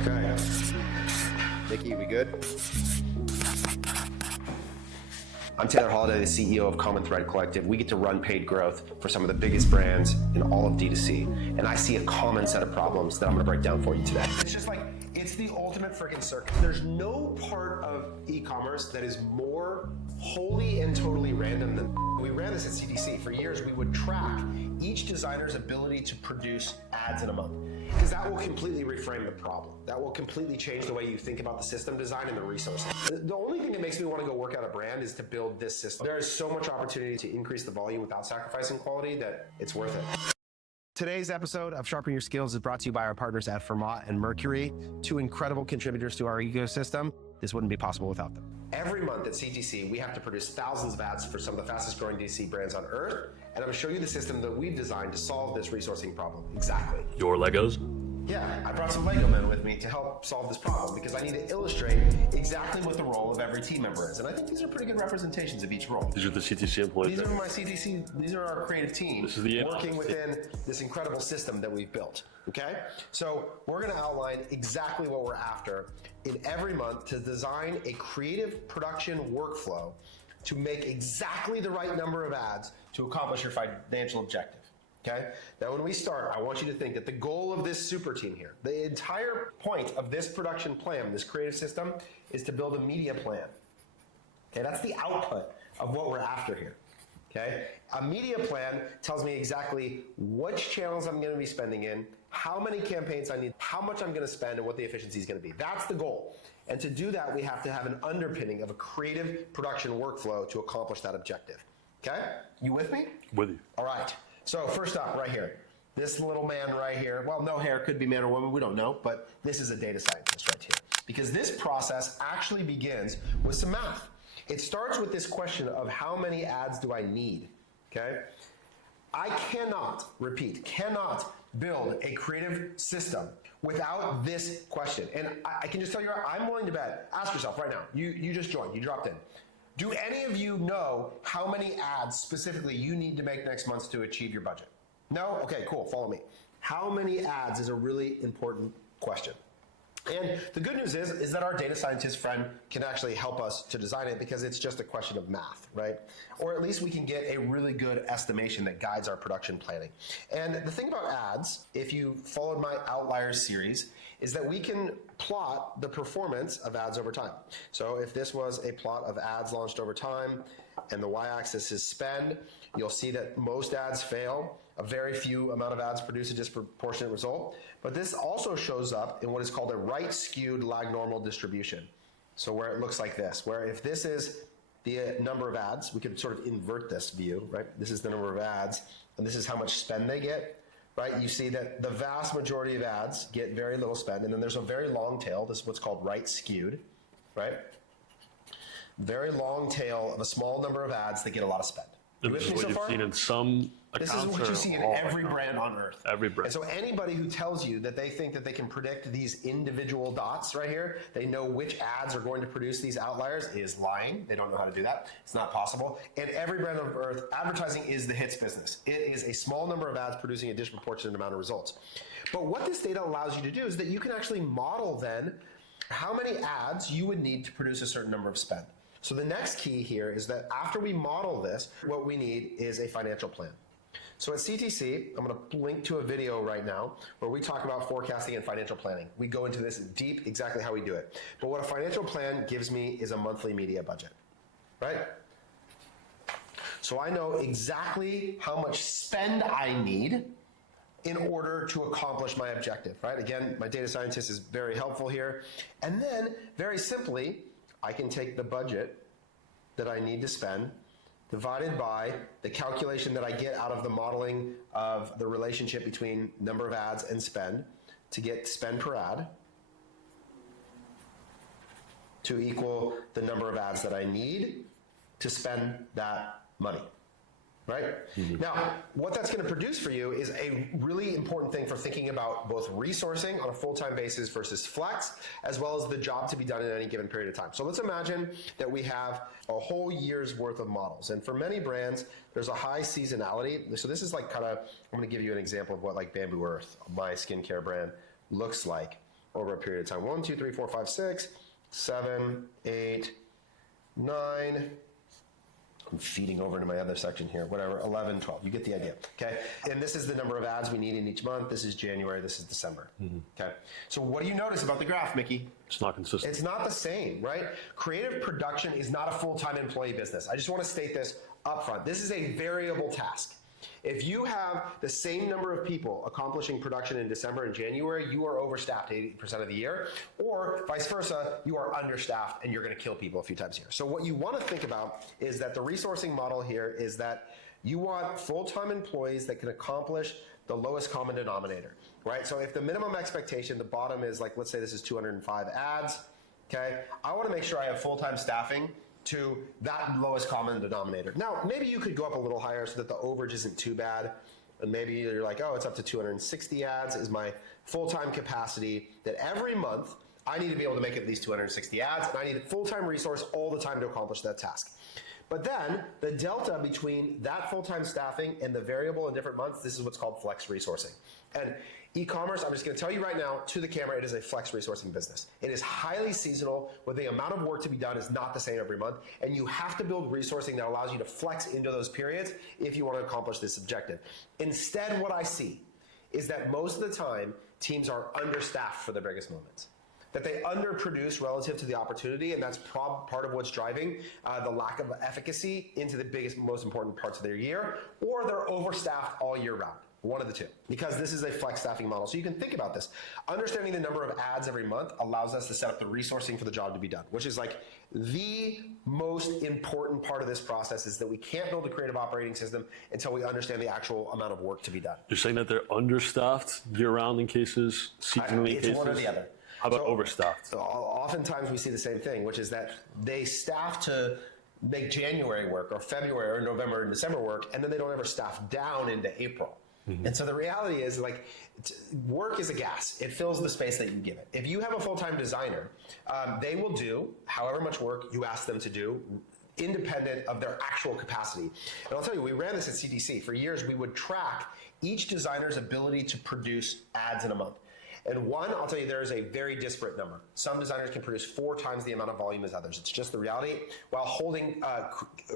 Okay. Nikki, we good? I'm Taylor Holiday, the CEO of Common Thread Collective. We get to run paid growth for some of the biggest brands in all of D2C. And I see a common set of problems that I'm gonna break down for you today. It's just like, it's the ultimate freaking circus. There's no part of e-commerce that is more wholly and totally random than. We ran this at CTC. For years, we would track each designer's ability to produce ads in a month. Because that will completely reframe the problem. That will completely change the way you think about the system design and the resources. The only thing that makes me want to go work out a brand is to build this system. There is so much opportunity to increase the volume without sacrificing quality that it's worth it. Today's episode of Sharpen Your Skills is brought to you by our partners at Fermat and Mercury, two incredible contributors to our ecosystem. This wouldn't be possible without them. Every month at CTC, we have to produce thousands of ads for some of the fastest growing DTC brands on earth. And I'm gonna show you the system that we've designed to solve this resourcing problem. Exactly. Your Legos? Yeah, I brought some Lego men with me to help solve this problem because I need to illustrate exactly what the role of every team member is. And I think these are pretty good representations of each role. These are the CTC employees. These are my CTC, these are our creative team working within this incredible system that we've built, okay? So we're gonna outline exactly what we're after in every month to design a creative production workflow to make exactly the right number of ads to accomplish your financial objective. Okay? Now when we start, I want you to think that the goal of this super team here, the entire point of this production plan, this creative system, is to build a media plan. Okay, that's the output of what we're after here. Okay? A media plan tells me exactly which channels I'm gonna be spending in, how many campaigns I need, how much I'm gonna spend, and what the efficiency is gonna be. That's the goal. And to do that, we have to have an underpinning of a creative production workflow to accomplish that objective. Okay? You with me? With you. All right. So first up, right here, this little man right here, well, no hair, could be man or woman, we don't know, but this is a data scientist right here. Because this process actually begins with some math. It starts with this question of how many ads do I need, okay? I cannot build a creative system without this question. And I can just tell you, I'm willing to bet, ask yourself right now, you just joined, you dropped in. Do any of you know how many ads specifically you need to make next month to achieve your budget? No? Okay, cool, follow me. How many ads is a really important question. And the good news is that our data scientist friend can actually help us to design it because it's just a question of math, right? Or at least we can get a really good estimation that guides our production planning. And the thing about ads, if you followed my Outliers series, is that we can plot the performance of ads over time. So if this was a plot of ads launched over time and the y-axis is spend, you'll see that most ads fail. A very few amount of ads produce a disproportionate result. But this also shows up in what is called a right skewed lag normal distribution. So where it looks like this, where if this is the number of ads, we could sort of invert this view, right? This is the number of ads, and this is how much spend they get. Right, you see that the vast majority of ads get very little spend, and then there's a very long tail. This is what's called right skewed, right? Very long tail of a small number of ads that get a lot of spend. This is what you've seen in some accounts. This is what you see in every brand on earth. Every brand. And so anybody who tells you that they think that they can predict these individual dots right here, they know which ads are going to produce these outliers, is lying. They don't know how to do that. It's not possible. And every brand on earth, advertising is the hits business. It is a small number of ads producing a disproportionate amount of results. But what this data allows you to do is that you can actually model then how many ads you would need to produce a certain number of spend. So the next key here is that after we model this, what we need is a financial plan. So at CTC, I'm going to link to a video right now where we talk about forecasting and financial planning. We go into this deep, exactly how we do it. But what a financial plan gives me is a monthly media budget, right? So I know exactly how much spend I need in order to accomplish my objective, right? Again, my data scientist is very helpful here. And then, very simply, I can take the budget that I need to spend divided by the calculation that I get out of the modeling of the relationship between number of ads and spend to get spend per ad to equal the number of ads that I need to spend that money. Right? Mm-hmm. Now, what that's going to produce for you is a really important thing for thinking about both resourcing on a full-time basis versus flex, as well as the job to be done in any given period of time. So let's imagine that we have a whole year's worth of models. And for many brands, there's a high seasonality. So this is like kind of, I'm going to give you an example of what like Bamboo Earth, my skincare brand, looks like. over a period of time. 1, 2, 3, 4, 5, 6, 7, 8, 9. I'm feeding over to my other section here, whatever, 11, 12. You get the idea, okay? And this is the number of ads we need in each month. This is January, this is December, okay? So what do you notice about the graph, Mickey? It's not consistent. It's not the same, right? Creative production is not a full-time employee business. I just want to state this up front. This is a variable task. If you have the same number of people accomplishing production in December and January, you are overstaffed 80% of the year, or vice versa, you are understaffed and you're going to kill people a few times a year. So what you want to think about is that the resourcing model here is that you want full-time employees that can accomplish the lowest common denominator, right? So if the minimum expectation, the bottom is like, let's say this is 205 ads, okay? I want to make sure I have full-time staffing to that lowest common denominator. Now, maybe you could go up a little higher so that the overage isn't too bad. And maybe you're like, oh, it's up to 260 ads is my full-time capacity, that every month I need to be able to make at least 260 ads, and I need a full-time resource all the time to accomplish that task. But then the delta between that full-time staffing and the variable in different months, this is what's called flex resourcing. And e-commerce, I'm just going to tell you right now to the camera, it is a flex resourcing business. It is highly seasonal, where the amount of work to be done is not the same every month, and you have to build resourcing that allows you to flex into those periods if you want to accomplish this objective. Instead, what I see is that most of the time, teams are understaffed for the biggest moments, that they underproduce relative to the opportunity, and that's part of what's driving the lack of efficacy into the biggest, most important parts of their year, or they're overstaffed all year round. One of the two, because this is a flex staffing model. So you can think about this. Understanding the number of ads every month allows us to set up the resourcing for the job to be done, which is like the most important part of this process, is that we can't build a creative operating system until we understand the actual amount of work to be done. You're saying that they're understaffed year-round in cases, seasonally in cases? It's one or the other. How about overstaffed? So oftentimes we see the same thing, which is that they staff to make January work, or February, or November and December work, and then they don't ever staff down into April. And so the reality is, like, work is a gas. It fills the space that you give it. If you have a full-time designer, they will do however much work you ask them to do, independent of their actual capacity. And I'll tell you, we ran this at CTC. For years, we would track each designer's ability to produce ads in a month. And one, I'll tell you, there is a very disparate number. Some designers can produce 4 times the amount of volume as others. It's just the reality, while holding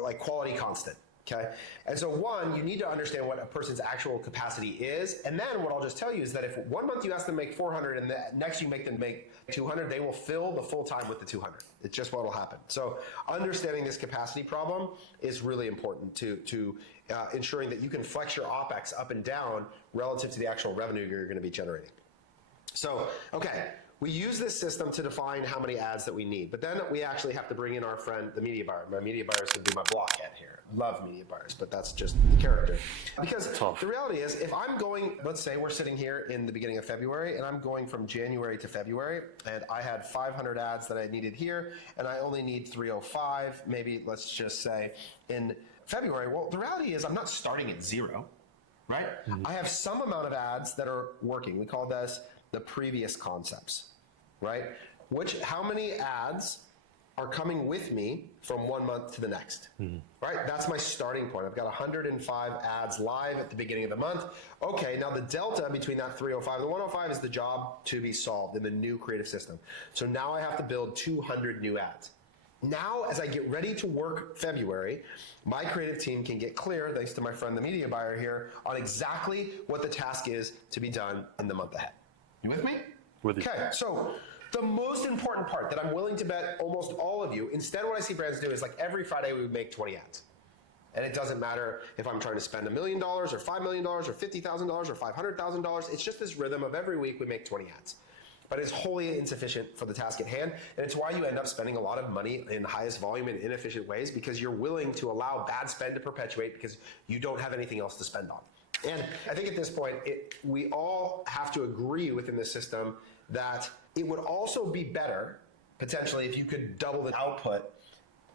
like quality constant. Okay, and so one, you need to understand what a person's actual capacity is, and then what I'll just tell you is that if one month you ask them to make 400 and the next you make them make 200, they will fill the full time with the 200. It's just what will happen. So understanding this capacity problem is really important to ensuring that you can flex your OPEX up and down relative to the actual revenue you're going to be generating. So, okay. We use this system to define how many ads that we need, but then we actually have to bring in our friend, the media buyer. My media buyer is going to be my blockhead here. Love media buyers, but that's just the character. Because the reality is, if I'm going, let's say we're sitting here in the beginning of February, and I'm going from January to February, and I had 500 ads that I needed here, and I only need 305, maybe let's just say in February. Well, the reality is I'm not starting at 0, right? I have some amount of ads that are working. We call this the previous concepts, right? How many ads are coming with me from one month to the next, right? That's my starting point. I've got 105 ads live at the beginning of the month. Okay, now the delta between that 305 and the 105 is the job to be solved in the new creative system. So now I have to build 200 new ads. Now, as I get ready to work February, my creative team can get clear, thanks to my friend the media buyer here, on exactly what the task is to be done in the month ahead. You with me? With you. Okay, so the most important part that I'm willing to bet almost all of you, instead what I see brands do is like every Friday we would make 20 ads. And it doesn't matter if I'm trying to spend $1 million or $5 million or $50,000 or $500,000. It's just this rhythm of every week we make 20 ads. But it's wholly insufficient for the task at hand. And it's why you end up spending a lot of money in highest volume in inefficient ways, because you're willing to allow bad spend to perpetuate because you don't have anything else to spend on. And I think at this point, we all have to agree within the system that it would also be better, potentially, if you could double the output,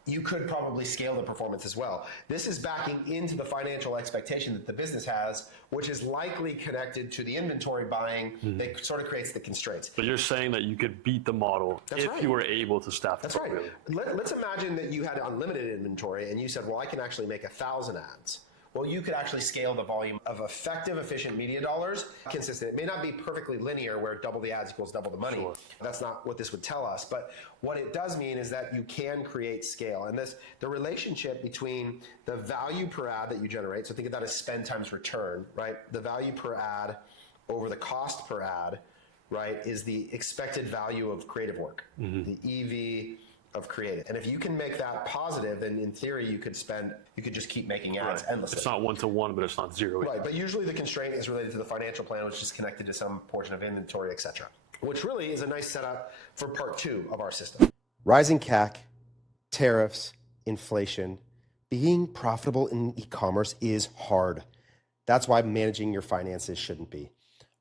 you could probably scale the performance as well. This is backing into the financial expectation that the business has, which is likely connected to the inventory buying that sort of creates the constraints. But you're saying that you could beat the model if you were able to staff That's right. Let's imagine that you had unlimited inventory and you said, well, I can actually make 1,000 ads. Well, you could actually scale the volume of effective, efficient media dollars consistent. It may not be perfectly linear where double the ads equals double the money. Sure. That's not what this would tell us. But what it does mean is that you can create scale. And the relationship between the value per ad that you generate, so think of that as spend times return, right? The value per ad over the cost per ad, right, is the expected value of creative work, the EV of creative. And if you can make that positive, then in theory you could just keep making ads endlessly. It's not 1-to-1, but it's not 0. Right, but usually the constraint is related to the financial plan, which is connected to some portion of inventory, etc. Which really is a nice setup for part 2 of our system. Rising CAC, tariffs, inflation. Being profitable in e-commerce is hard. That's why managing your finances shouldn't be.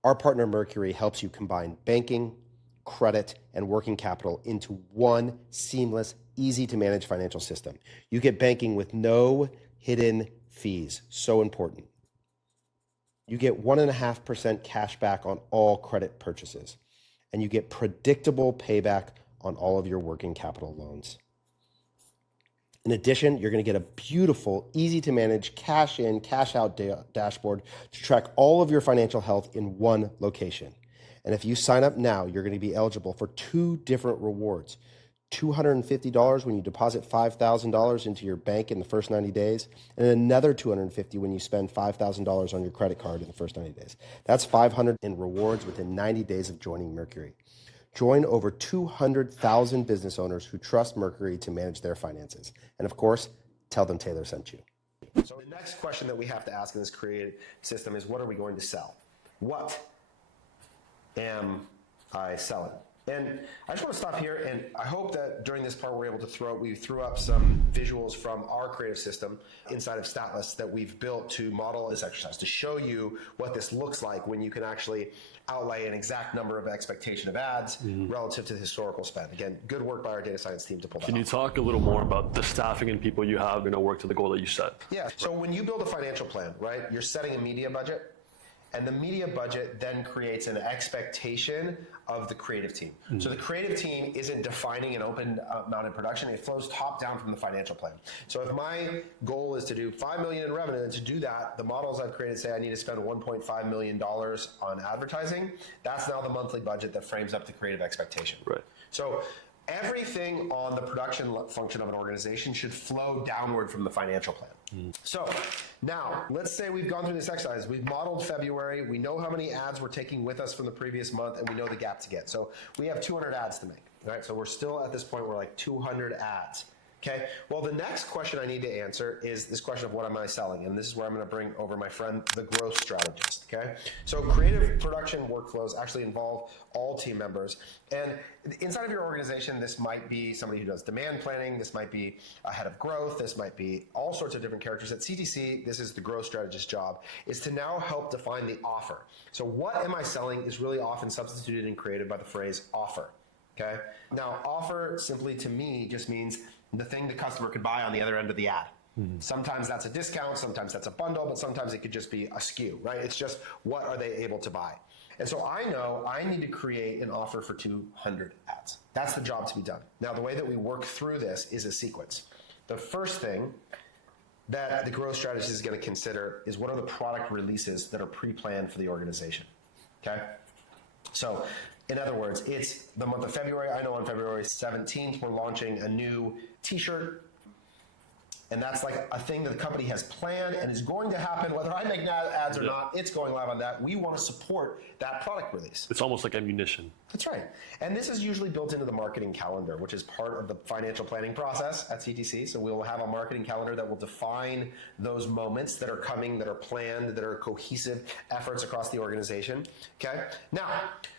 Our partner Mercury helps you combine banking, credit, and working capital into one seamless, easy to manage financial system. You get banking with no hidden fees. So important. You get 1.5% cash back on all credit purchases, and you get predictable payback on all of your working capital loans. In addition, you're going to get a beautiful, easy to manage cash in, cash out dashboard to track all of your financial health in one location. And if you sign up now, you're going to be eligible for 2 different rewards. $250 when you deposit $5,000 into your bank in the first 90 days, and another $250 when you spend $5,000 on your credit card in the first 90 days. That's $500 in rewards within 90 days of joining Mercury. Join over 200,000 business owners who trust Mercury to manage their finances. And of course, tell them Taylor sent you. So the next question that we have to ask in this creative system is, what are we going to sell? What am I selling? And I just want to stop here, and I hope that during this part we're able to we threw up some visuals from our creative system inside of Statless that we've built to model this exercise, to show you what this looks like when you can actually outlay an exact number of expectation of ads relative to the historical spend. Again, good work by our data science team to pull that off. Can you talk a little more about the staffing and people you have going to work to the goal that you set? Yeah, so when you build a financial plan, right, you're setting a media budget. And the media budget then creates an expectation of the creative team. So the creative team isn't defining an open amount in production. It flows top down from the financial plan. So if my goal is to do $5 million in revenue, and to do that, the models I've created say I need to spend $1.5 million on advertising. That's now the monthly budget that frames up the creative expectation. Right. So everything on the production function of an organization should flow downward from the financial plan. So now, let's say we've gone through this exercise. We've modeled February. We know how many ads we're taking with us from the previous month, and we know the gap to get. So we have 200 ads to make. Right? So we're still at this point, we're like 200 ads. Okay, well, the next question I need to answer is this question of what am I selling? And this is where I'm going to bring over my friend, the growth strategist. Okay, so creative production workflows actually involve all team members. And inside of your organization, this might be somebody who does demand planning. This might be a head of growth. This might be all sorts of different characters. At CTC, this is the growth strategist's job, is to now help define the offer. So what am I selling is really often substituted in creative by the phrase offer. Okay, now offer simply to me just means the thing the customer could buy on the other end of the ad. Sometimes that's a discount, sometimes that's a bundle, but sometimes it could just be a SKU, right? It's just what are they able to buy? And so I know I need to create an offer for 200 ads. That's the job to be done. Now, the way that we work through this is a sequence. The first thing that the growth strategist is going to consider is what are the product releases that are pre-planned for the organization, okay? So, in other words, it's the month of February. I know on February 17th, we're launching a new t-shirt. And that's like a thing that the company has planned and is going to happen, whether I make ads or not, it's going live on that. We want to support that product release. It's almost like ammunition. That's right. And this is usually built into the marketing calendar, which is part of the financial planning process at CTC. So we will have a marketing calendar that will define those moments that are coming, that are planned, that are cohesive efforts across the organization. Okay. Now,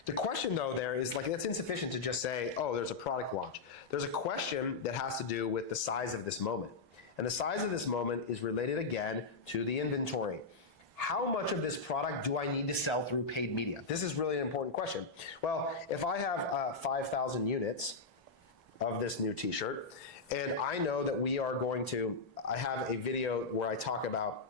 the question though there is like, it's insufficient to just say, oh, there's a product launch. There's a question that has to do with the size of this moment. And the size of this moment is related again to the inventory. How much of this product do I need to sell through paid media? This is really an important question. Well, if I have 5,000 units of this new t-shirt, and I know that I have a video where I talk about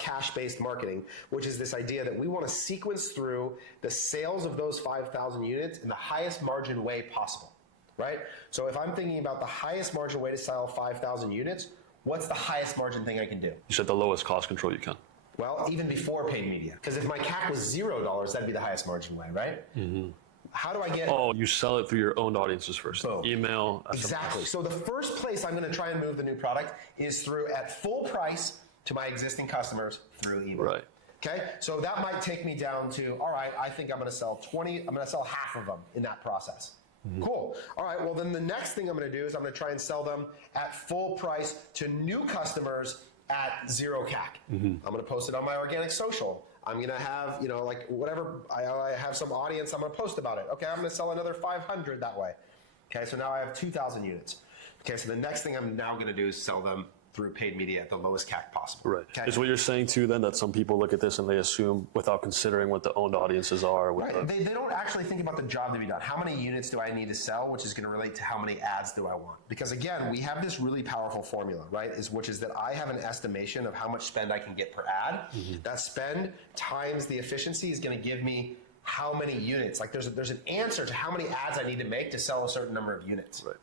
cash-based marketing, which is this idea that we want to sequence through the sales of those 5,000 units in the highest margin way possible, right? So if I'm thinking about the highest margin way to sell 5,000 units, what's the highest margin thing I can do? You said the lowest cost control you can. Well, even before paid media. Because if my CAC was $0, that'd be the highest margin way, right? How do I get... Oh, you sell it through your owned audiences first. Boom. Email, SMS. Exactly. So the first place I'm going to try and move the new product is through at full price to my existing customers through email. Right. Okay, so that might take me down to, all right, I think I'm going to sell 20, I'm going to sell half of them in that process. Cool. All right, well then the next thing I'm going to do is I'm going to try and sell them at full price to new customers at 0 CAC. I'm going to post it on my organic social. I'm going to have, you know, like whatever, I have some audience, I'm going to post about it. Okay, I'm going to sell another 500 that way. Okay, so now I have 2,000 units. Okay, so the next thing I'm now going to do is sell them through paid media at the lowest CAC possible. Right. Okay? Is what you're saying too then that some people look at this and they assume without considering what the owned audiences are? Right. They don't actually think about the job to be done. How many units do I need to sell, which is going to relate to how many ads do I want? Because again, we have this really powerful formula, right? Which is that I have an estimation of how much spend I can get per ad. That spend times the efficiency is going to give me how many units. Like there's an answer to how many ads I need to make to sell a certain number of units. Right.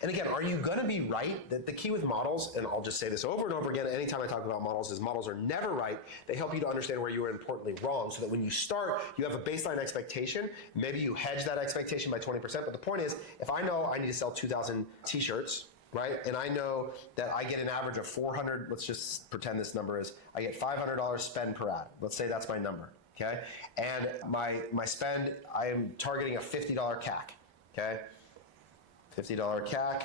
And again, are you going to be right? The key with models, and I'll just say this over and over again anytime I talk about models, is models are never right. They help you to understand where you are importantly wrong so that when you start, you have a baseline expectation. Maybe you hedge that expectation by 20%. But the point is, if I know I need to sell 2,000 t-shirts, right? And I know that I get an average of 400, let's just pretend this number is, I get $500 spend per ad. Let's say that's my number, okay? And my spend, I am targeting a $50 CAC, okay? $50 CAC,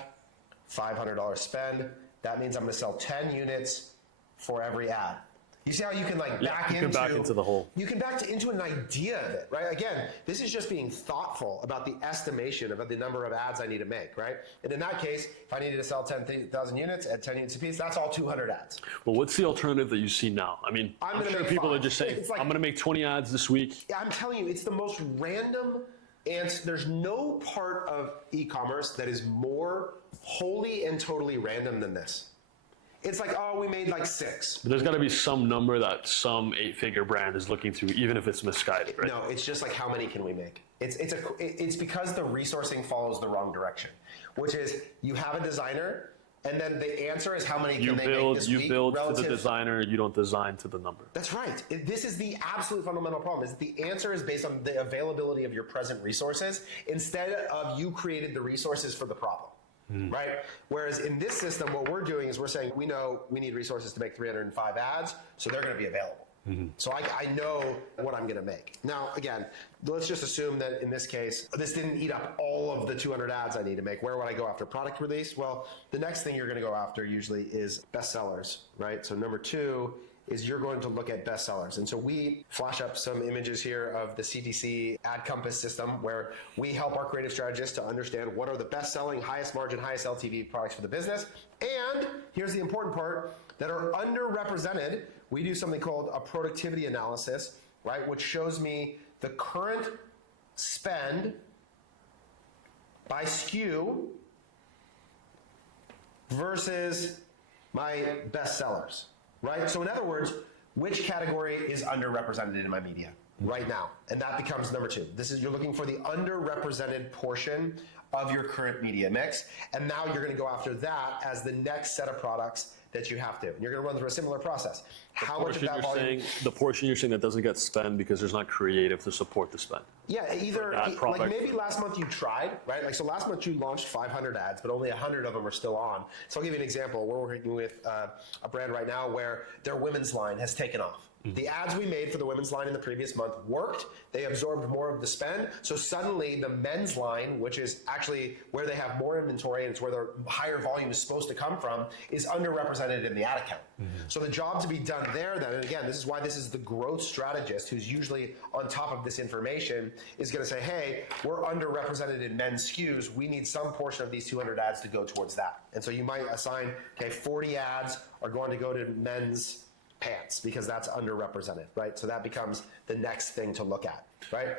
$500 spend. That means I'm going to sell 10 units for every ad. You see how you can like back into the whole. You can back into an idea of it, right? Again, this is just being thoughtful about the estimation about the number of ads I need to make, right? And in that case, if I needed to sell 10,000 units at 10 units a piece, that's all 200 ads. Well, what's the alternative that you see now? I mean, I'm sure people are just saying, like, I'm going to make 20 ads this week. Yeah, I'm telling you, it's the most random. And there's no part of e-commerce that is more wholly and totally random than this. It's like, oh, we made like 6. But there's got to be some number that some 8-figure brand is looking to, even if it's misguided, right? No, it's just like how many can we make? It's because the resourcing follows the wrong direction, which is you have a designer, and then the answer is how many can they make this week. You build to the designer, you don't design to the number. That's right. This is the absolute fundamental problem, is that the answer is based on the availability of your present resources instead of you created the resources for the problem, right? Whereas in this system, what we're doing is we're saying, we know we need resources to make 305 ads, so they're going to be available. So I know what I'm going to make. Now, again, let's just assume that in this case, this didn't eat up all of the 200 ads I need to make. Where would I go after product release? Well, the next thing you're going to go after usually is bestsellers, right? So number 2 is you're going to look at bestsellers. And so we flash up some images here of the CTC Ad Compass system where we help our creative strategists to understand what are the best-selling, highest margin, highest LTV products for the business. And here's the important part, that are underrepresented. We do something called a productivity analysis, right, which shows me the current spend by SKU versus my best sellers, right? So in other words, which category is underrepresented in my media right now? And that becomes number 2. This is, you're looking for the underrepresented portion of your current media mix. And now you're going to go after that as the next set of products that you have to. And you're going to run through a similar process. How much of that volume? The portion you're saying that doesn't get spend because there's not creative to support the spend. Yeah, either like maybe last month you tried, right? Like so last month you launched 500 ads, but only 100 of them are still on. So I'll give you an example. We're working with a brand right now where their women's line has taken off. The ads we made for the women's line in the previous month worked. They absorbed more of the spend. So suddenly the men's line, which is actually where they have more inventory and it's where their higher volume is supposed to come from, is underrepresented in the ad account. So the job to be done there then, and again, this is why this is the growth strategist who's usually on top of this information, is going to say, hey, we're underrepresented in men's SKUs. We need some portion of these 200 ads to go towards that. And so you might assign, okay, 40 ads are going to go to men's pants because that's underrepresented, right? So that becomes the next thing to look at, right?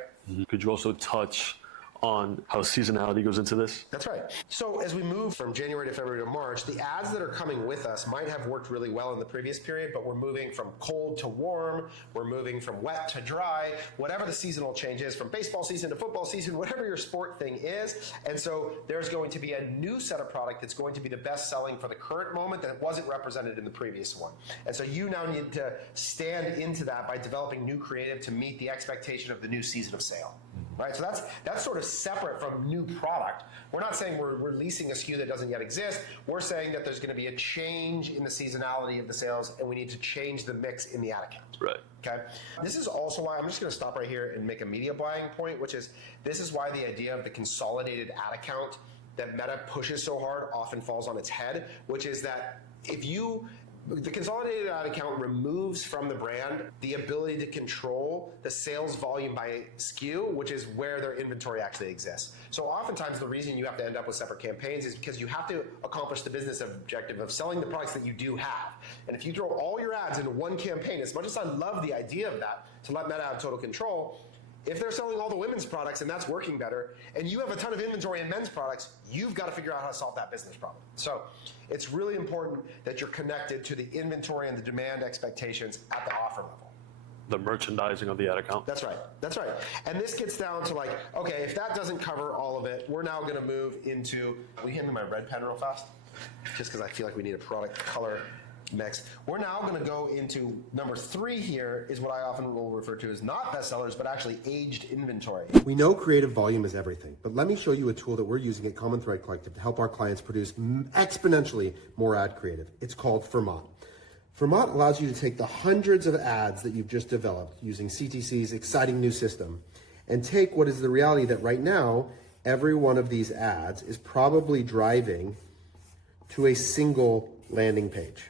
Could you also touch on how seasonality goes into this? That's right. So as we move from January to February to March, the ads that are coming with us might have worked really well in the previous period, but we're moving from cold to warm, we're moving from wet to dry, whatever the seasonal change is, from baseball season to football season, whatever your sport thing is. And so there's going to be a new set of product that's going to be the best selling for the current moment that wasn't represented in the previous one. And so you now need to stand into that by developing new creative to meet the expectation of the new season of sale. Right? So that's sort of separate from new product. We're not saying we're releasing a SKU that doesn't yet exist. We're saying that there's going to be a change in the seasonality of the sales, and we need to change the mix in the ad account. Right. Okay. This is also why I'm just going to stop right here and make a media buying point, which is this is why the idea of the consolidated ad account that Meta pushes so hard often falls on its head, which is that the consolidated ad account removes from the brand the ability to control the sales volume by SKU, which is where their inventory actually exists. So oftentimes the reason you have to end up with separate campaigns is because you have to accomplish the business objective of selling the products that you do have. And if you throw all your ads into one campaign, as much as I love the idea of that, to let Meta have total control, if they're selling all the women's products and that's working better, and you have a ton of inventory in men's products, you've got to figure out how to solve that business problem. So it's really important that you're connected to the inventory and the demand expectations at the offer level. The merchandising of the ad account. That's right. That's right. And this gets down to like, okay, if that doesn't cover all of it, we're now going to move into, will you hand me my red pen real fast? Just because I feel like we need a product color mix. We're now going to go into number 3 here is what I often will refer to as not bestsellers, but actually aged inventory. We know creative volume is everything, but let me show you a tool that we're using at Common Thread Collective to help our clients produce exponentially more ad creative. It's called Fermat. Fermat allows you to take the hundreds of ads that you've just developed using CTC's exciting new system and take what is the reality that right now, every one of these ads is probably driving to a single landing page.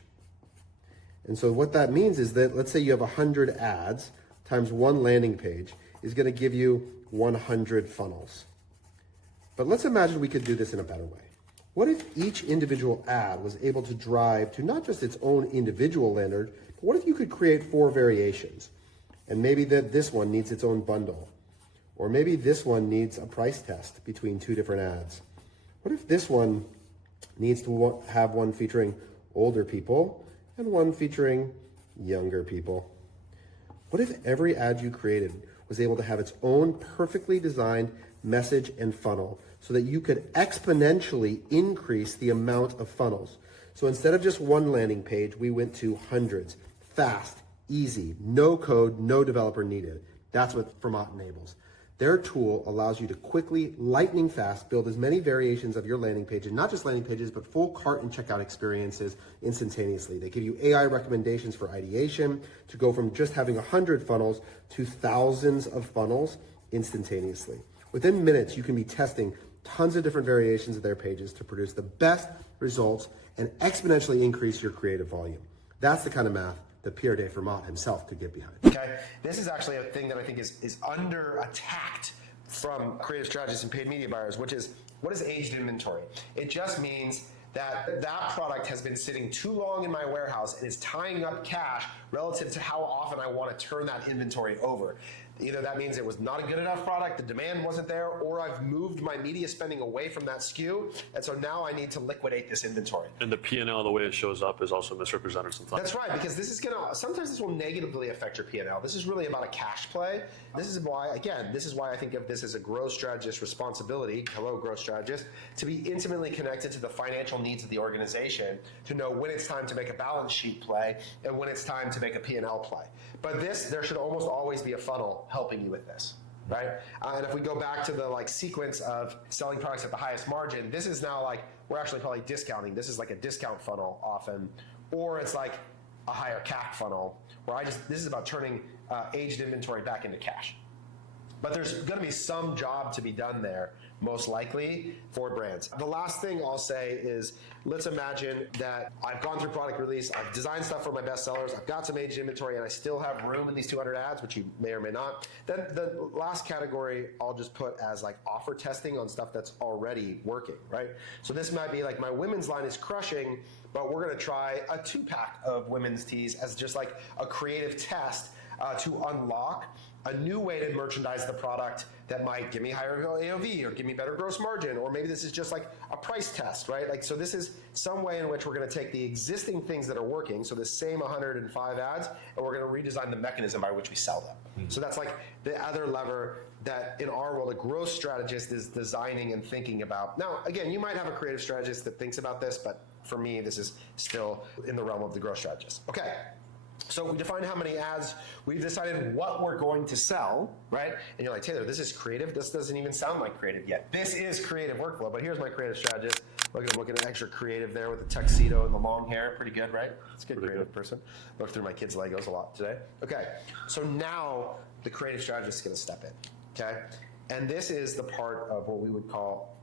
And so what that means is that, let's say you have 100 ads times one landing page is going to give you 100 funnels. But let's imagine we could do this in a better way. What if each individual ad was able to drive to not just its own individual landing, but what if you could create 4 variations? And maybe that this one needs its own bundle. Or maybe this one needs a price test between 2 different ads. What if this one needs to have one featuring older people and one featuring younger people? What if every ad you created was able to have its own perfectly designed message and funnel so that you could exponentially increase the amount of funnels? So instead of just one landing page, we went to hundreds, fast, easy, no code, no developer needed. That's what Fermat enables. Their tool allows you to quickly, lightning fast, build as many variations of your landing page, and not just landing pages, but full cart and checkout experiences instantaneously. They give you AI recommendations for ideation to go from just having 100 funnels to thousands of funnels instantaneously. Within minutes, you can be testing tons of different variations of their pages to produce the best results and exponentially increase your creative volume. That's the kind of math that Pierre de Fermat himself could get behind. Okay, this is actually a thing that I think is under attacked from creative strategists and paid media buyers, which is, what is aged inventory? It just means that that product has been sitting too long in my warehouse and is tying up cash relative to how often I want to turn that inventory over. Either that means it was not a good enough product, the demand wasn't there, or I've moved my media spending away from that SKU, and so now I need to liquidate this inventory. And the P&L, the way it shows up, is also misrepresented sometimes. That's right, because this is sometimes this will negatively affect your P&L. This is really about a cash play. This is why I think of this as a growth strategist responsibility, hello growth strategist, to be intimately connected to the financial needs of the organization, to know when it's time to make a balance sheet play and when it's time to make a P&L play. But there should almost always be a funnel helping you with this, right? And if we go back to the sequence of selling products at the highest margin, this is now we're actually probably discounting. This is like a discount funnel often, or it's like a higher CAC funnel where this is about turning aged inventory back into cash. But there's going to be some job to be done there, most likely, for brands. The last thing I'll say is, let's imagine that I've gone through product release, I've designed stuff for my best sellers, I've got some aged inventory, and I still have room in these 200 ads, which you may or may not. Then the last category I'll just put as offer testing on stuff that's already working, right? So this might be my women's line is crushing, but we're going to try a 2-pack of women's tees as just a creative test to unlock a new way to merchandise the product that might give me higher AOV or give me better gross margin, or maybe this is just like a price test, right? Like, so this is some way in which we're going to take the existing things that are working, so the same 105 ads, and we're going to redesign the mechanism by which we sell them. So that's like the other lever that in our world, a growth strategist is designing and thinking about. Now, again, you might have a creative strategist that thinks about this, but for me, this is still in the realm of the growth strategist. Okay. So we defined how many ads, we've decided what we're going to sell, right? And you're like, Taylor, this is creative. This doesn't even sound like creative yet. This is creative workflow, but here's my creative strategist. Look at him looking extra creative there with the tuxedo and the long hair. Pretty good, right? It's a good creative person. Looked through my kids' Legos a lot today. Okay, so now the creative strategist is going to step in, okay? And this is the part of what we would call,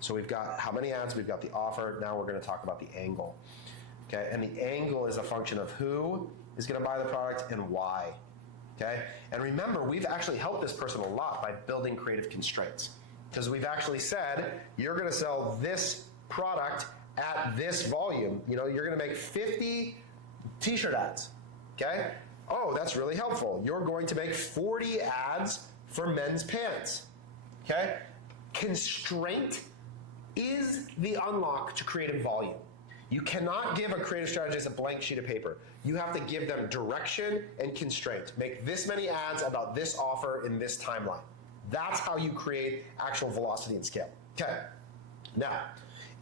so we've got how many ads, we've got the offer, now we're going to talk about the angle, okay? And the angle is a function of who is going to buy the product and why, okay? And remember, we've actually helped this person a lot by building creative constraints, because we've actually said, you're going to sell this product at this volume. You know, you're going to make 50 t-shirt ads, okay? Oh, that's really helpful. You're going to make 40 ads for men's pants, okay? Constraint is the unlock to creative volume. You cannot give a creative strategist a blank sheet of paper. You have to give them direction and constraint. Make this many ads about this offer in this timeline. That's how you create actual velocity and scale. Okay. Now,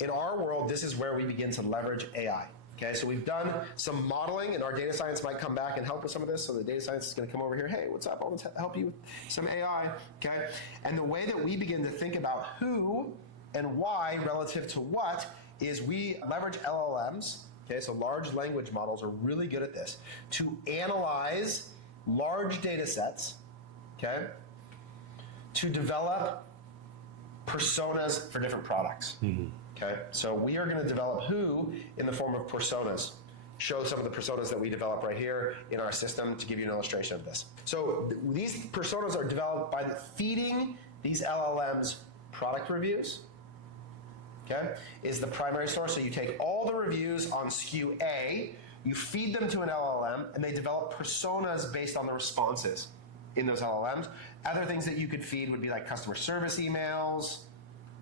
in our world, this is where we begin to leverage AI. Okay, so we've done some modeling, and our data science might come back and help with some of this. So the data science is going to come over here. Hey, what's up? I want to help you with some AI. Okay, and the way that we begin to think about who and why relative to what is we leverage LLMs, okay, so large language models are really good at this, to analyze large data sets, okay, to develop personas for different products, okay? So we are gonna develop who in the form of personas. Show some of the personas that we develop right here in our system to give you an illustration of this. So these personas are developed by feeding these LLMs product reviews, okay, is the primary source. So you take all the reviews on SKU A, you feed them to an LLM, and they develop personas based on the responses in those LLMs. Other things that you could feed would be like customer service emails,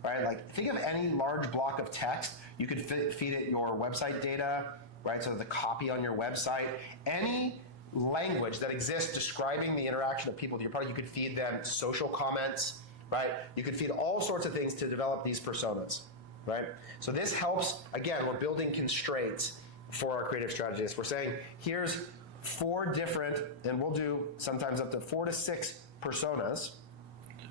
right? Like think of any large block of text. You could feed it your website data, right? So the copy on your website, any language that exists describing the interaction of people with your product, you could feed them social comments, right? You could feed all sorts of things to develop these personas. Right? So this helps, again, we're building constraints for our creative strategists. We're saying, here's 4 different, and we'll do sometimes up to 4 to 6 personas.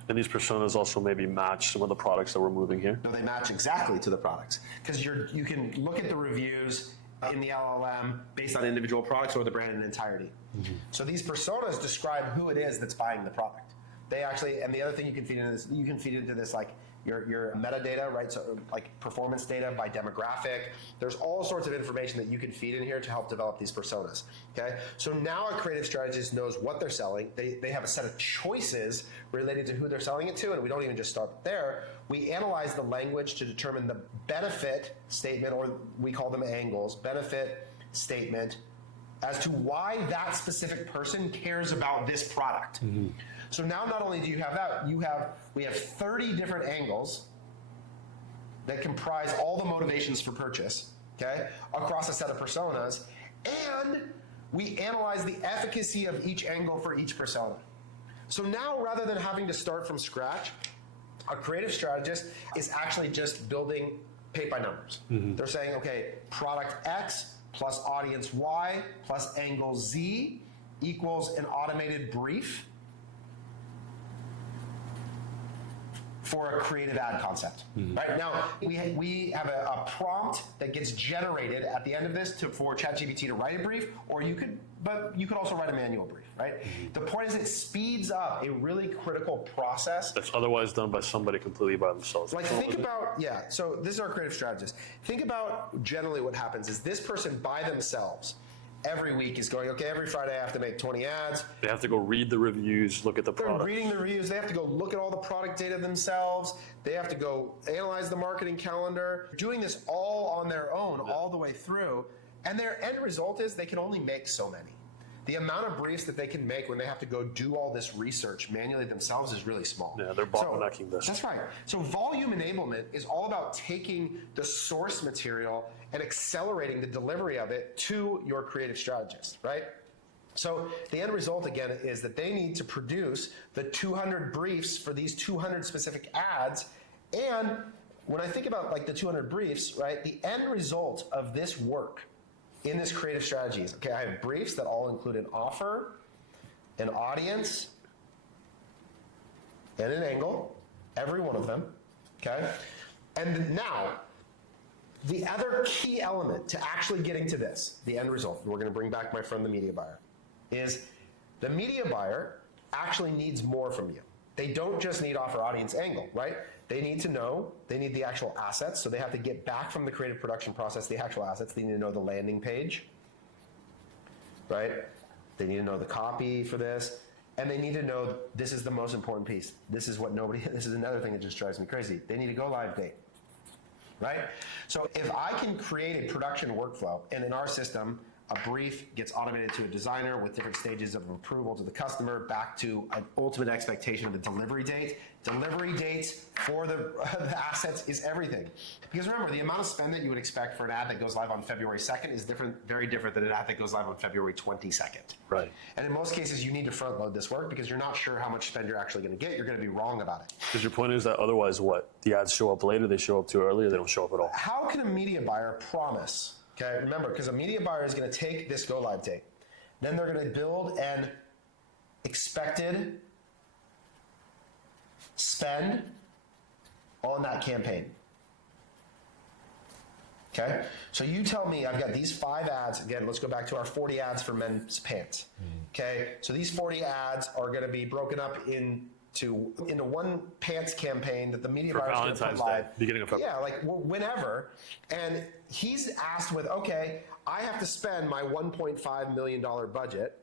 And these personas also maybe match some of the products that we're moving here? No, they match exactly to the products. Because you can look at the reviews in the LLM based on individual products or the brand in entirety. So these personas describe who it is that's buying the product. They actually, and the other thing you can feed into this, you can feed into this like your metadata, right? So like performance data by demographic. There's all sorts of information that you can feed in here to help develop these personas, okay? So now a creative strategist knows what they're selling. They have a set of choices related to who they're selling it to, and we don't even just start there. We analyze the language to determine the benefit statement, or we call them angles, benefit statement, as to why that specific person cares about this product. So now not only do you have that, we have 30 different angles that comprise all the motivations for purchase, okay, across a set of personas, and we analyze the efficacy of each angle for each persona. So now rather than having to start from scratch, a creative strategist is actually just building paint by numbers. They're saying, okay, product X plus audience Y plus angle Z equals an automated brief for a creative ad concept. Right now, we have a prompt that gets generated at the end of this for ChatGPT to write a brief, or you could also write a manual brief, right? The point is it speeds up a really critical process. That's otherwise done by somebody completely by themselves. Like think about, yeah, so this is our creative strategist. Think about generally what happens is this person by themselves every week is going, okay, every Friday I have to make 20 ads. They have to go read the reviews, look at the product. They're reading the reviews. They have to go look at all the product data themselves. They have to go analyze the marketing calendar, doing this all on their own, all the way through. And their end result is they can only make so many. the amount of briefs that they can make when they have to go do all this research manually themselves is really small. Yeah, they're bottlenecking this. That's right. So volume enablement is all about taking the source material and accelerating the delivery of it to your creative strategist, right? So the end result, again, is that they need to produce the 200 briefs for these 200 specific ads. And when I think about like the 200 briefs, right, the end result of this work in this creative strategy is, okay, I have briefs that all include an offer, an audience, and an angle, every one of them, okay? And now, the other key element to actually getting to this, the end result, we're gonna bring back my friend the media buyer, is the media buyer actually needs more from you. They don't just need offer, audience, angle, right? They need to know, they need the actual assets, so they have to get back from the creative production process the actual assets. They need to know the landing page, right? They need to know the copy for this, and they need to know this is the most important piece. This is what this is another thing that just drives me crazy. They need a go live date, right? So if I can create a production workflow, and in our system, a brief gets automated to a designer with different stages of approval to the customer, back to an ultimate expectation of the delivery date. Delivery dates for the assets is everything. Because remember, the amount of spend that you would expect for an ad that goes live on February 2nd is very different than an ad that goes live on February 22nd. Right. And in most cases, you need to front load this work because you're not sure how much spend you're actually going to get. You're going to be wrong about it. Because your point is that otherwise what? The ads show up later, they show up too early, or they don't show up at all? How can a media buyer promise? Okay, remember, because a media buyer is going to take this go live date, then they're going to build an expected spend on that campaign. Okay, so you tell me I've got these 5 ads. Again, let's go back to our 40 ads for men's pants. Okay, so these 40 ads are going to be broken up into one pants campaign that the media buyer is going to provide. Day, beginning of February. Yeah, like whenever. And he's asked with, okay, I have to spend my $1.5 million budget.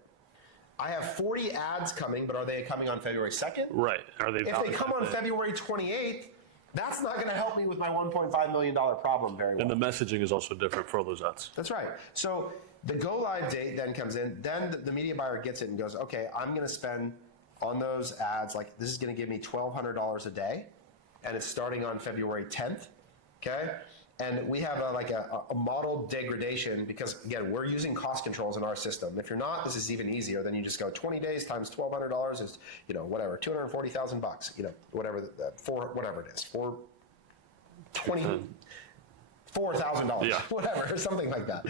I have 40 ads coming, but are they coming on February 2nd? Right. Are they? If they come on February 28th, that's not going to help me with my $1.5 million problem very well. And the messaging is also different for those ads. That's right. So the go live date then comes in. Then the media buyer gets it and goes, okay, I'm going to spend on those ads, like this is going to give me $1,200 a day, and it's starting on February 10th, okay? And we have a model degradation because, again, we're using cost controls in our system. If you're not, this is even easier. Then you just go 20 days times $1,200 is, whatever, $240,000, whatever, whatever it is, $4,000, yeah. Whatever, something like that.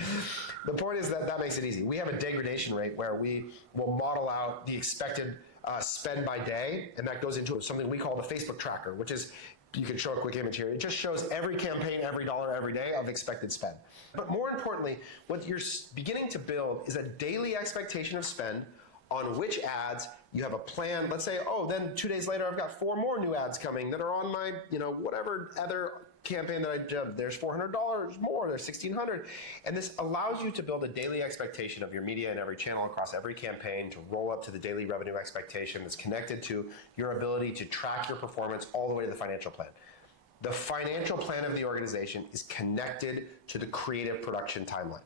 The point is that makes it easy. We have a degradation rate where we will model out the expected spend by day, and that goes into something we call the Facebook tracker, which is, you can show a quick image here. It just shows every campaign, every dollar, every day of expected spend. But more importantly, what you're beginning to build is a daily expectation of spend on which ads you have a plan. Let's say, then 2 days later, I've got 4 more new ads coming that are on my, whatever other campaign that I did. There's $400 more, there's $1,600. And this allows you to build a daily expectation of your media in every channel across every campaign to roll up to the daily revenue expectation that's connected to your ability to track your performance all the way to the financial plan. The financial plan of the organization is connected to the creative production timeline.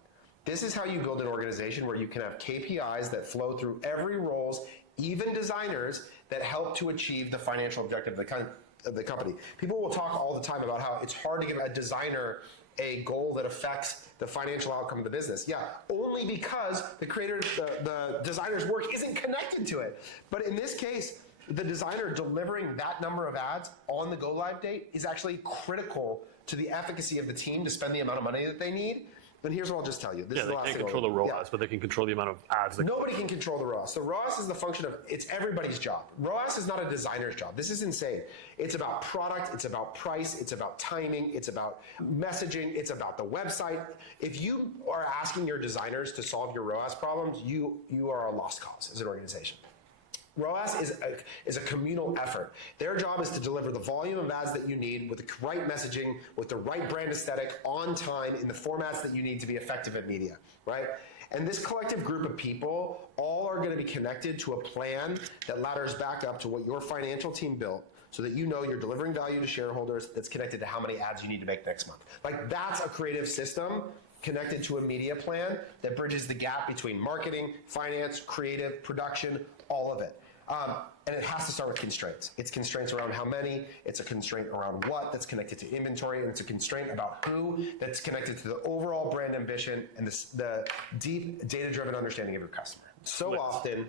This is how you build an organization where you can have KPIs that flow through every roles, even designers, that help to achieve the financial objective of the company. People will talk all the time about how it's hard to give a designer a goal that affects the financial outcome of the business. Yeah, only because the designer's work isn't connected to it. But in this case, the designer delivering that number of ads on the go live date is actually critical to the efficacy of the team to spend the amount of money that they need. And here's what I'll just tell you. This is the last they thing can't control the ROAS, but they can control the amount of ads. Nobody can control the ROAS. The ROAS is the function of, it's everybody's job. ROAS is not a designer's job. This is insane. It's about product, it's about price, it's about timing, it's about messaging, it's about the website. If you are asking your designers to solve your ROAS problems, you are a lost cause as an organization. ROAS is a communal effort. Their job is to deliver the volume of ads that you need with the right messaging, with the right brand aesthetic, on time, in the formats that you need to be effective at media, right? And this collective group of people all are going to be connected to a plan that ladders back up to what your financial team built, so that you know you're delivering value to shareholders that's connected to how many ads you need to make next month. Like, that's a creative system connected to a media plan that bridges the gap between marketing, finance, creative, production, all of it. And it has to start with constraints. It's constraints around how many, it's a constraint around what that's connected to inventory, and it's a constraint about who that's connected to the overall brand ambition and the deep data-driven understanding of your customer. So often,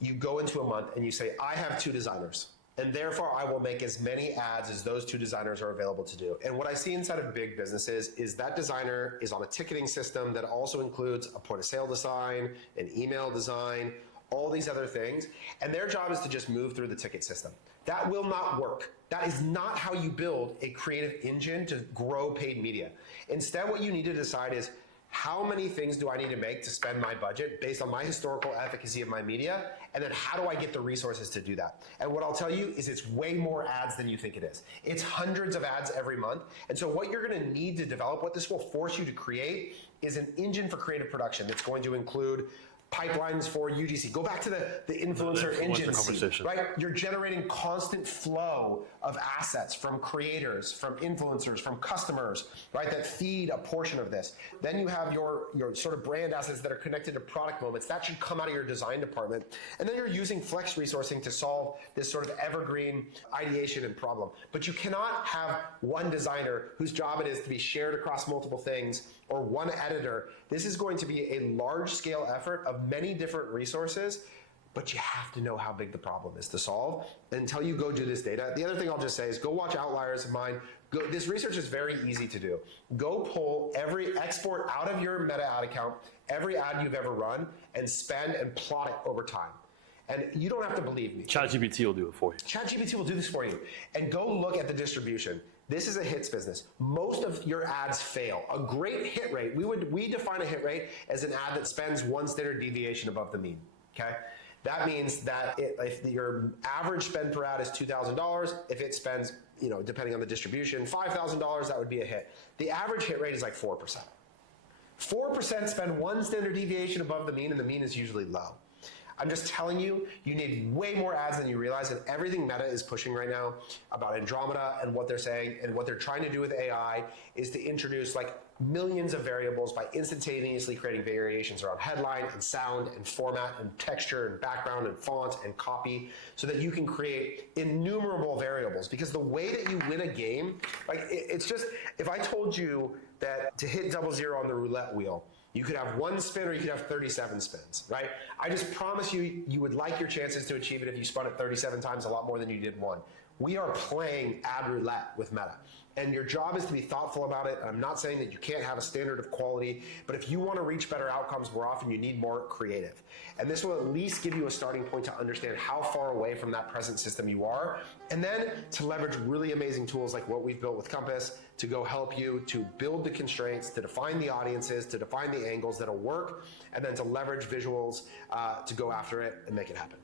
you go into a month and you say, I have 2 designers, and therefore I will make as many ads as those 2 designers are available to do. And what I see inside of big businesses is that designer is on a ticketing system that also includes a point of sale design, an email design, all these other things, and their job is to just move through the ticket system. That will not work. That is not how you build a creative engine to grow paid media. Instead, what you need to decide is, how many things do I need to make to spend my budget based on my historical efficacy of my media? And then how do I get the resources to do that? And what I'll tell you is it's way more ads than you think it is. It's hundreds of ads every month. And so what you're gonna need to develop, what this will force you to create, is an engine for creative production that's going to include pipelines for UGC. Go back to the influencer engine scene, right? You're generating constant flow of assets from creators, from influencers, from customers, right? That feed a portion of this. Then you have your sort of brand assets that are connected to product moments. That should come out of your design department. And then you're using flex resourcing to solve this sort of evergreen ideation and problem. But you cannot have one designer whose job it is to be shared across multiple things, or one editor. This is going to be a large scale effort of many different resources, but you have to know how big the problem is to solve until you go do this data. The other thing I'll just say is go watch Outliers of mine. This research is very easy to do. Go pull export out of your Meta ad account, every ad you've ever run, and spend and plot it over time. And you don't have to believe me. ChatGPT will do it for you. ChatGPT will do this for you. And go look at the distribution. This is a hits business. Most of your ads fail. A great hit rate, we define a hit rate as an ad that spends 1 standard deviation above the mean, okay? That means that if your average spend per ad is $2,000, if it spends, depending on the distribution, $5,000, that would be a hit. The average hit rate is like 4%. 4% spend 1 standard deviation above the mean, and the mean is usually low. I'm just telling you, you need way more ads than you realize, and everything Meta is pushing right now about Andromeda and what they're saying and what they're trying to do with AI is to introduce like millions of variables by instantaneously creating variations around headline and sound and format and texture and background and font and copy so that you can create innumerable variables. Because the way that you win a game, it's just, if I told you that to hit 00 on the roulette wheel, you could have 1 spin or you could have 37 spins, right? I just promise you, you would like your chances to achieve it if you spun it 37 times, a lot more than you did 1. We are playing ad roulette with Meta. And your job is to be thoughtful about it. And I'm not saying that you can't have a standard of quality, but if you want to reach better outcomes more often, you need more creative. And this will at least give you a starting point to understand how far away from that present system you are. And then to leverage really amazing tools like what we've built with Compass to go help you to build the constraints, to define the audiences, to define the angles that'll work, and then to leverage visuals to go after it and make it happen.